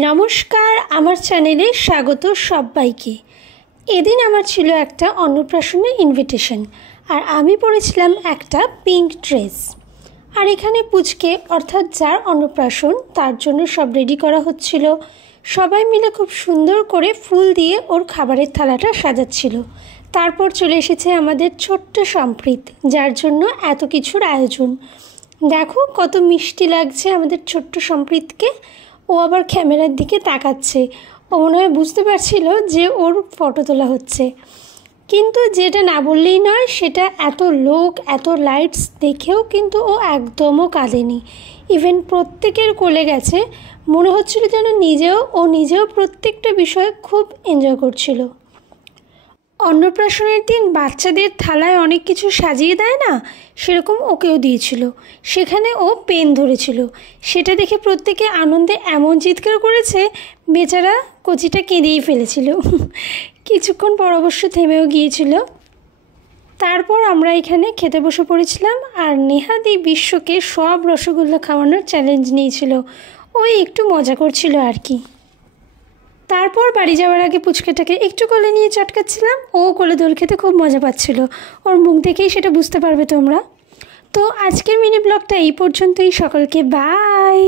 নমস্কার, আমার চ্যানেলে স্বাগত সবাইকে। এদিন আমার ছিল একটা অন্নপ্রাশনের ইনভিটেশন, আর আমি পরেছিলাম একটা পিঙ্ক ড্রেস। আর এখানে পুচকে অর্থাৎ যার অন্নপ্রাশন তার জন্য সব রেডি করা হচ্ছিল। সবাই মিলে খুব সুন্দর করে ফুল দিয়ে ওর খাবারের থালাটা সাজাচ্ছিল। তারপর চলে এসেছে আমাদের ছোট্ট সম্প্রীত, যার জন্য এত কিছুর আয়োজন। দেখো কত মিষ্টি লাগছে আমাদের ছোট্ট সম্প্রীতকে। ও আবার ক্যামেরার দিকে তাকাচ্ছে। ও মনে হয় বুঝতে পারছিল যে ওর ফটো তোলা হচ্ছে। কিন্তু যেটা না বললেই নয়, সেটা এত লোক এত লাইটস দেখেও কিন্তু ও একদমও কাঁদেনি। ইভেন প্রত্যেকের কোলে গেছে। মনে হচ্ছিল যেন নিজেও প্রত্যেকটা বিষয় খুব এনজয় করছিল। অন্নপ্রাশনের দিন বাচ্চাদের থালায় অনেক কিছু সাজিয়ে দেয় না, সেরকম ওকেও দিয়েছিল। সেখানে ও পেন ধরেছিল। সেটা দেখে প্রত্যেকে আনন্দে এমন চিৎকার করেছে, বেচারা কচিটা কেঁদেই ফেলেছিল। কিছুক্ষণ পর অবশ্য থেমেও গিয়েছিল। তারপর আমরা এখানে খেতে বসে পড়েছিলাম, আর নেহাদি বিশ্বকে সব রসগোল্লা খাওয়ানোর চ্যালেঞ্জ নিয়েছিল। ওই একটু মজা করছিল আর কি। তারপর বাড়ি যাওয়ার আগে পুচকেটাকে একটু কোলে নিয়ে চটকাচ্ছিলাম। ও কোলে দোল খেতে খুব মজা পাচ্ছিল। ওর মুখ দেখেই সেটা বুঝতে পারবে তোমরা। তো আজকের মিনি ব্লগটা এই পর্যন্তই। সকলকে বাই।